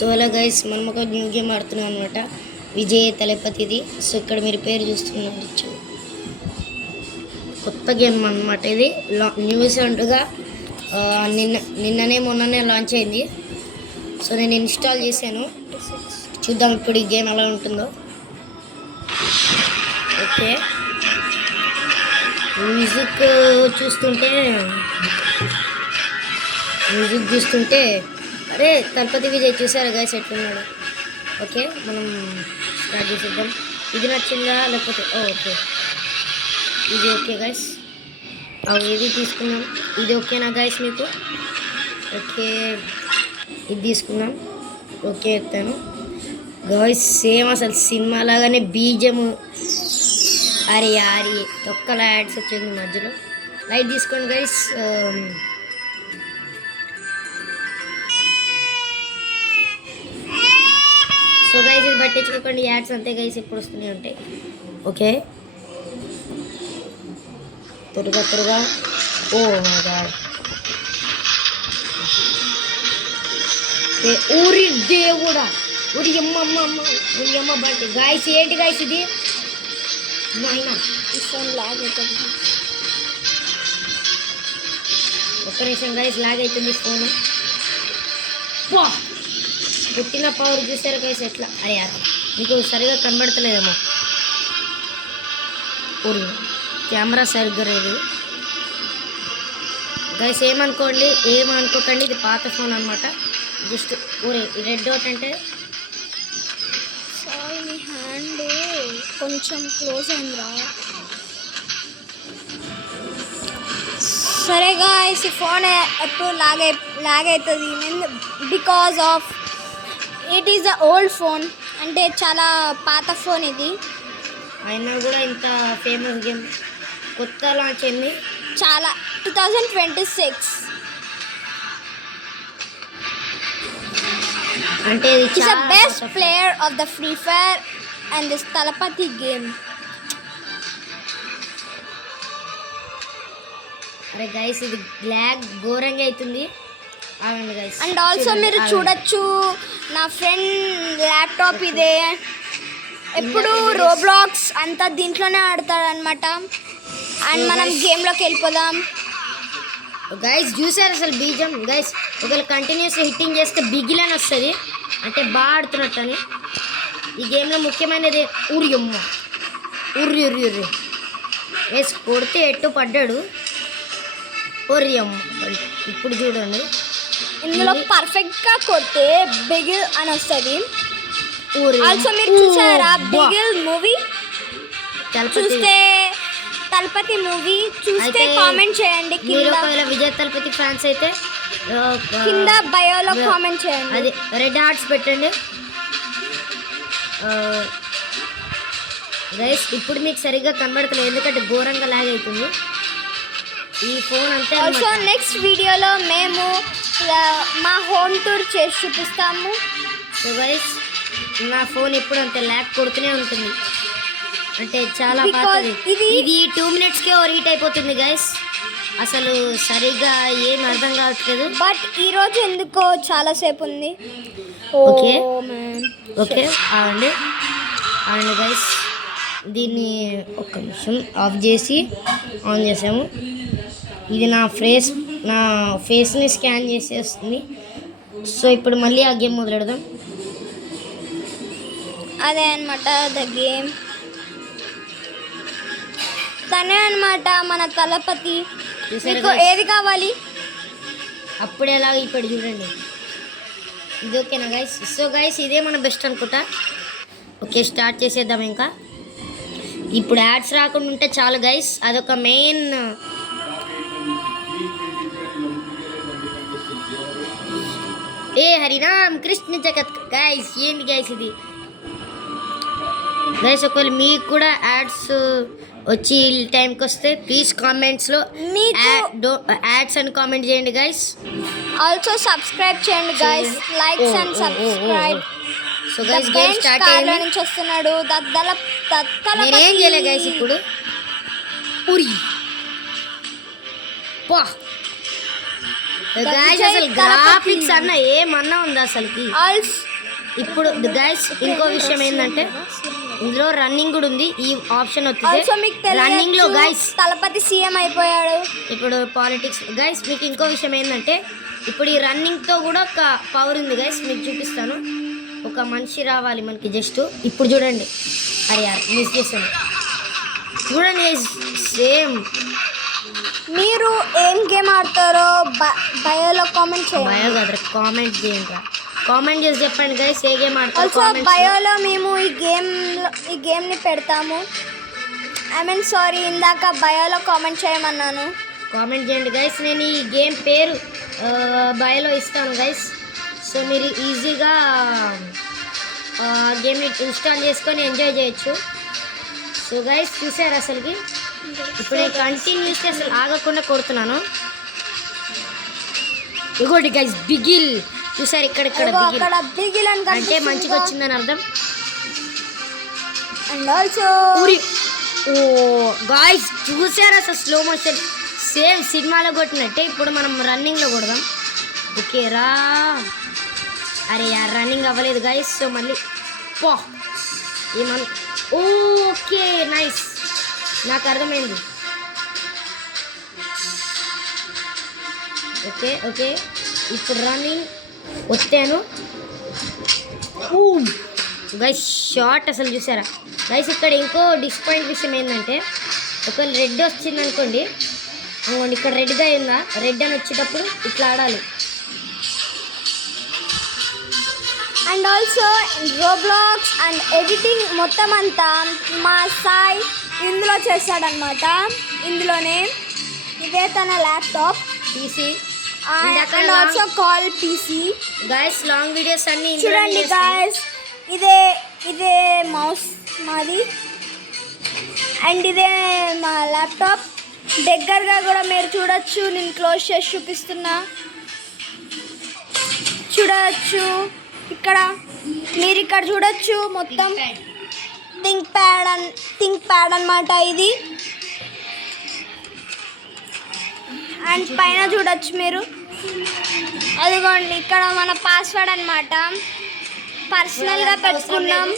So అలా guys మనం ఒక న్యూ గేమ్ ఆడుతున్నాం అనమాట. విజయ్ తలపతిది. సో ఇక్కడ మీరు పేరు చూస్తున్నారు, కొత్త గేమ్ అనమాట ఇది. న్యూస్గా నిన్ననే మొన్ననే లాంచ్ అయింది. సో నేను ఇన్స్టాల్ చేశాను. చూద్దాం ఇప్పుడు ఈ గేమ్ ఎలా ఉంటుందో. ఓకే, మ్యూజిక్ చూస్తుంటే అరే తలపతి విజయ్ చూసారా గైస్ ఎట్లున్నాడు. ఓకే మనం స్టార్ట్ చేసేద్దాం. ఇది నచ్చిందా లేకపోతే ఓకే ఇది ఓకే గైస్. ఏది తీసుకున్నాం, ఇది ఓకేనా గైస్ మీకు? ఓకే ఇది తీసుకున్నాం. ఓకే ఎత్తాను గైస్. సేమ్ అసలు సినిమా లాగానే బీజము. అరే యారి తొక్కల యాడ్స్ వచ్చింది మధ్యలో. లైట్ తీసుకోండి గైస్. సో గైస్ ఇది పట్టించుకోకండి, యాడ్స్ అంతే గైస్ ఎప్పుడు వస్తూనే ఉంటాయి. ఓకే త్వరగా ఓ మై గాడ్. ఊరి దేవుడా, ఊరి అమ్మ బట్టి గాయస్. ఏంటి గాయస్ ఇది? అయినా ఈ ఫోన్ లాగ్ అవుతుంది. ఒక్క నిమిషం గాయస్, లాగ్ అవుతుంది ఫోన్. పుట్టిన పవర్ చూసారు గైస్ ఎట్లా. అరే యార్ మీకు సరిగా కనబడతలేదేమో. ఊరి కెమెరా సరిగ్గా లేదు గైస్. ఏమనుకోకండి, ఇది పాత ఫోన్ అనమాట. జస్ట్ ఊరే రెడ్ డాట్ అంటే సారీ మీ హ్యాండ్ కొంచెం క్లోజ్ అయిందిరా. సరే గాయ్స్, ఈ ఫోన్ ఎప్పుడు లాగ్ అవుతుంది because of it is the old phone. అంటే చాలా పాత ఫోన్ ఇది. అయినా కూడా ఇంత ఫేమస్ గేమ్ కొత్త లాంచ్ అయింది. చాలా 2026 అంటే is the best player of the Free Fire and this Thalapathy game. అరే గైస్ ఇది బ్లాక్ ఘోరంగా అవుతుంది. అండ్ ఆల్సో మీరు చూడొచ్చు నా ఫ్రెండ్ ల్యాప్టాప్ ఇదే. ఎప్పుడు రోబ్లాక్స్ అంతా దీంట్లోనే ఆడతాడనమాట. అండ్ మనం గేమ్లోకి వెళ్ళిపోదాం గైస్. చూసారు అసలు బీజం గైస్. ఒకవేళ కంటిన్యూస్ హిట్టింగ్ చేస్తే బిగిలని వస్తుంది, అంటే బాగా ఆడుతున్నట్టు అని. ఈ గేమ్లో ముఖ్యమైనది ఉరి వేసి కొడితే ఎట్టు పడ్డాడు. ఉరి అమ్మ. ఇప్పుడు చూడండి, ఇందులో పర్ఫెక్ట్గా కొడితే బిగిల్ అని వస్తుంది. ఆల్సో మీరు చూసారా బిగిల్ మూవీ? చూస్తే తలపతి మూవీ చూస్తే కామెంట్ చేయండి కింద. విజయ్ తలపతి ఫ్యాన్స్ అయితే కింద బయోలో కామెంట్ చేయండి. అది రెడ్ హార్ట్స్ పెట్టండి గైస్. ఇప్పుడు మీకు సరిగ్గా కనబడతలేదు ఎందుకంటే ఘోరంగా లాగ్ అవుతుంది ఈ ఫోన్ అంతే. ఆల్సో నెక్స్ట్ వీడియోలో మేము మా హోమ్ టూర్ చేసి చూపిస్తాము. సో గైస్ నా ఫోన్ ఎప్పుడు అంతే ల్యాగ్ కొడుతూనే ఉంటుంది, అంటే చాలా ఇది 2 minutesకే ఓవర్ హీట్ అయిపోతుంది గైస్. అసలు సరిగ్గా ఏం అర్థం కావట్లేదు. బట్ ఈరోజు ఎందుకో చాలాసేపు ఉంది. ఓకే ఓకే ఆడండి గైస్. దీన్ని ఒక్క నిమిషం ఆఫ్ చేసి ఆన్ చేసాము. ఇది నా ఫేస్ని స్కాన్ చేసేస్తుంది. సో ఇప్పుడు మళ్ళీ ఆ గేమ్ మొదలెడదాం. అదే అనమాట ద గేమ్. తనే అనమాట మన తలపతి. మీకు ఏది కావాలి? అప్పుడే ఎలాగ ఇప్పుడు చూడండి. ఇది ఓకేనా గైస్? సో గైస్ ఇదే మన బెస్ట్ అనుకుంటా. ఓకే స్టార్ట్ చేసేద్దాం. ఇంకా ఇప్పుడు యాడ్స్ రాకుండా ఉంటే చాలు గైస్, అదొక మెయిన్. ఏ హరినామ్ కృష్ణ జగత్ గైస్. ఏంది గైస్ ఇది గైస్? ఒకవేళ మీకు కూడా యాడ్స్ వచ్చి టైంకి వస్తే ప్లీజ్ కామెంట్స్లో యాడ్స్ అని కామెంట్ చేయండి గైస్. ఆల్సో సబ్స్క్రైబ్ చేయండి guys. Likes and subscribe. So guys game start అయ్యింది. నుంచి వస్తున్నాడు నేనేం చేయలే గైస్. ఇప్పుడు ఉరి పా గాయ్స్ అసలు గ్రాఫిక్స్ అన్న ఏమన్నా ఉందా అసలుకి? ఇప్పుడు గైస్ ఇంకో విషయం ఏంటంటే ఇందులో రన్నింగ్ కూడా ఉంది. ఈ ఆప్షన్ ఆల్సో మీకు వస్తుంది రన్నింగ్ లో తెలియదు గైస్. తలపతి సీఎం అయిపోయాడు. ఇప్పుడు పాలిటిక్స్ గైస్. మీకు ఇంకో విషయం ఏంటంటే ఇప్పుడు ఈ రన్నింగ్ తో కూడా ఒక పవర్ ఉంది గైస్, మీకు చూపిస్తాను. ఒక మనిషి రావాలి మనకి జస్ట్. ఇప్పుడు చూడండి, అరే యార్ మిస్ చేశాను. చూడండి గైస్, సేమ్. మీరు ఏం గేమ్ ఆడతారో బయోలో కామెంట్ చేయండి. బయో కదా, కామెంట్ చేయండి. కామెంట్ చేసి చెప్పండి గైస్ ఏ గేమ్ ఆడతారు. ఆల్సో బయోలో మేము ఈ గేమ్ని పెడతాము. ఐ మీన్ సారీ, ఇందాక బయోలో కామెంట్ చేయమన్నాను. కామెంట్ చేయండి గైస్. నేను ఈ గేమ్ పేరు బయోలో ఇస్తాను గైస్. సో మీరు ఈజీగా గేమ్ని ఇన్స్టాల్ చేసుకొని ఎంజాయ్ చేయొచ్చు. సో గైస్ చూసారు అసలుకి. ఇప్పుడు నేను కంటిన్యూస్గా అసలు ఆగకుండా కొడుతున్నాను. ఇంకోటి గైస్ బిగిల్ చూసారు, ఇక్కడ అదిగో అక్కడ బిగిల్ అని అంటే కనిపిస్తుంది. మంచిగా వచ్చిందని అర్థం. అండ్ ఆల్సో ఓ గాయ్స్ చూసారు అసలు స్లో మోషన్ సేమ్ సినిమాలో కొట్టినట్టే. ఇప్పుడు మనం రన్నింగ్లో కొడదాం. ఓకే రా. అరే యార్ రన్నింగ్ అవ్వలేదు గైస్. సో మళ్ళీ పో ఏమన్. ఓకే నైస్, నాకు అర్థమైంది. ఓకే ఓకే ఇప్పుడు రన్నింగ్ వచ్చాను. గైస్ షార్ట్ అసలు చూసారా గైస్. ఇక్కడ ఇంకో డిస్పాయింట్ విషయం ఏంటంటే ఒకవేళ రెడ్ వచ్చింది అనుకోండి, ఇక్కడ రెడ్గా ఉందా, రెడ్ అని వచ్చేటప్పుడు ఇట్లా ఆడాలి. And also Roblox and editing మొత్తం అంతా మా సాయి ఇందులో చేశాడనమాట. ఇందులోనే ఇదే తన laptop PC and also call PC. Guys long videos అన్ని చూడండి గాయస్, ఇదే మౌస్ మాది అండ్ ఇదే మా ల్యాప్టాప్. దగ్గరగా కూడా మీరు చూడొచ్చు, నేను క్లోజ్ చేసి చూపిస్తున్నా. చూడవచ్చు ఇక్కడ, మీరు ఇక్కడ చూడొచ్చు మొత్తం థింక్ ప్యాడ్ అన్నమాట ఇది. అండ్ పైన చూడొచ్చు మీరు, అదిగోండి ఇక్కడ మన పాస్వర్డ్ అన్నమాట. పర్సనల్గా పెట్టుకున్నాం.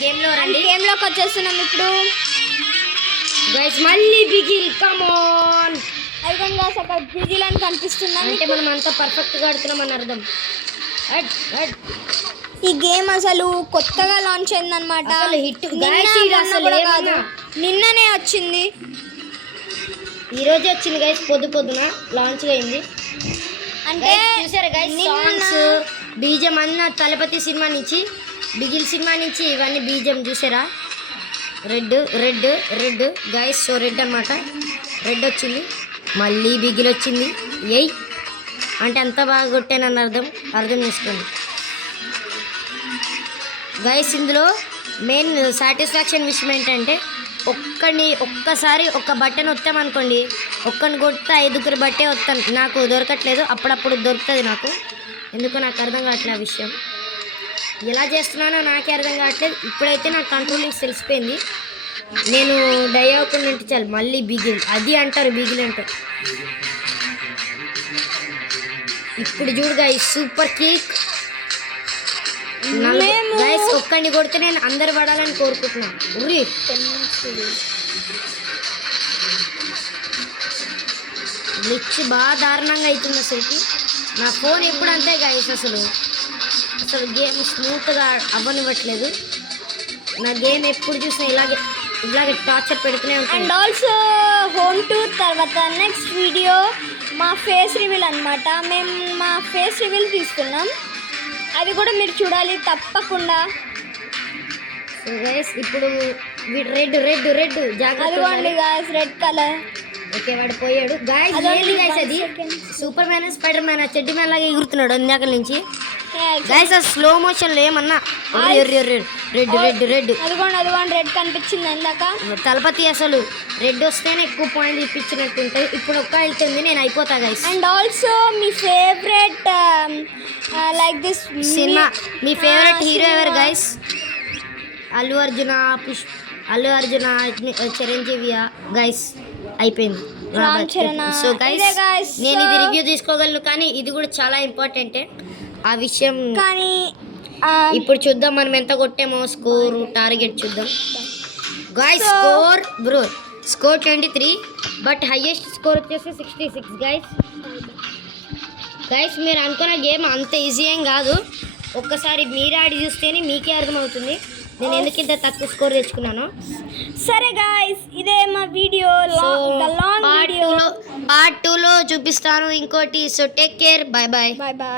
గేమ్లో అండ్ రండి. గేమ్లోకి వచ్చేస్తున్నాం ఇప్పుడు. గైస్ మళ్ళీ బిగిల్ కమ్ ఆన్. అదిగోండి guys, అక్కడ బిగిల్ అని కనిపిస్తున్నాం. అంటే మనం అంతా పర్ఫెక్ట్గా ఆడుతున్నాం అని అర్థం. ఈ గేమ్ అసలు కొత్తగా లాంచ్ అయిందనమాట. అసలు hit. Guys, ఇది అసలు కాదు, నిన్ననే వచ్చింది. ఈరోజు వచ్చింది గైస్, పొద్దున లాంచ్ అయింది. అంటే చూసారా గైస్ సాంగ్స్ బీజం అన్న తలపతి సినిమా నుంచి, బిగిల్ సినిమా నుంచి ఇవన్నీ బీజం చూసారా. Red red red guys. So red అన్నమాట, రెడ్ వచ్చింది. మళ్ళీ బిగిల్ వచ్చింది. ఎయ్ అంటే అంత బాగా కొట్టానని అర్థం చేసుకోండి గైస్. ఇందులో మెయిన్ సాటిస్ఫాక్షన్ విషయం ఏంటంటే ఒక్కసారి ఒక్క బటన్ వస్తామనుకోండి, ఒక్కని కొడితే 5 బట్టే వస్తాను. నాకు దొరకట్లేదు, అప్పుడప్పుడు దొరుకుతుంది నాకు. ఎందుకో నాకు అర్థం కావట్లేదు ఆ విషయం. ఎలా చేస్తున్నానో నాకే అర్థం కావట్లేదు. ఇప్పుడైతే నాకు కంట్రోలింగ్ తెలిసిపోయింది. నేను డై అవ్వకుండా ఉంటే చాలు. మళ్ళీ బిగిల్, అది అంటారు బిగిల్ అంటే. ఇప్పుడు చూడు గైస్ సూపర్ కిక్. గైస్ ఒక్కడిని కొడితే నేను అందరు పడాలని కోరుకుంటున్నాను. ఉరి గ్లిచ్ బాగా దారుణంగా అవుతుంది అసలుకి. నా ఫోన్ ఎప్పుడు అంతే గైస్, అసలు గేమ్ స్మూత్గా అవ్వనివ్వట్లేదు. నా గేమ్ ఎప్పుడు చూసినా ఇలాగే టార్చర్ పెడుతూనే ఉంటాను. అండ్ ఆల్సో హోమ్ టూర్ తర్వాత నెక్స్ట్ వీడియో మా ఫేస్ రివీల్ అనమాట. మేము మా ఫేస్ రివీల్ తీసుకున్నాం, అది కూడా మీరు చూడాలి తప్పకుండా. సో గైస్ ఇప్పుడు రెడ్ రెడ్ రెడ్ జాగ్రత్త. అదిగోండి గాయస్ రెడ్ కలర్. ఓకే వాడు పోయాడు గాయస్. ఏంటి గైస్ అది సూపర్ మ్యాన్ స్పైడర్ మ్యాన్ చెడ్డి మ్యాన్ లాగా ఎగురుతున్నాడు ఇందాక నుంచి గైస్. ఆ స్లో మోషన్లో ఏమన్నా రెడ్ రెడ్ రెడ్ అదిగోండి రెడ్ కనిపించింది ఇందాక. తలపతి అసలు రెడ్ వస్తేనే ఎక్కువ పాయింట్ ఇప్పించినట్టు ఉంటుంది. ఇప్పుడు ఒక్క వెళ్తుంది, నేను అయిపోతా guys. And also me favourite like this cinema, me favourite hero ఎవరు గైస్? అల్లు అర్జున చిరంజీవియా గైస్? అయిపోయింది. సో గైస్ నేను ఇది రివ్యూ తీసుకోగలను, కానీ ఇది కూడా చాలా ఇంపార్టెంటే ఆ విషయం. కానీ ఇప్పుడు చూద్దాం మనం ఎంత కొట్టామో స్కోర్ టార్గెట్ చూద్దాం guys. Score 23 but highest score వచ్చేసి 66 గైస్ మీరు అనుకున్న గేమ్ అంత ఈజీ ఏం కాదు. ఒక్కసారి మీరు ఆడి చూస్తేనే మీకే అర్థమవుతుంది నేను ఎందుకు ఇంత తక్కువ స్కోర్ తెచ్చుకున్నాను. సరే గాయస్, ఇదే మా వీడియో. పార్ట్ 2లో చూపిస్తాను ఇంకోటి. So take care, bye bye. Bye bye.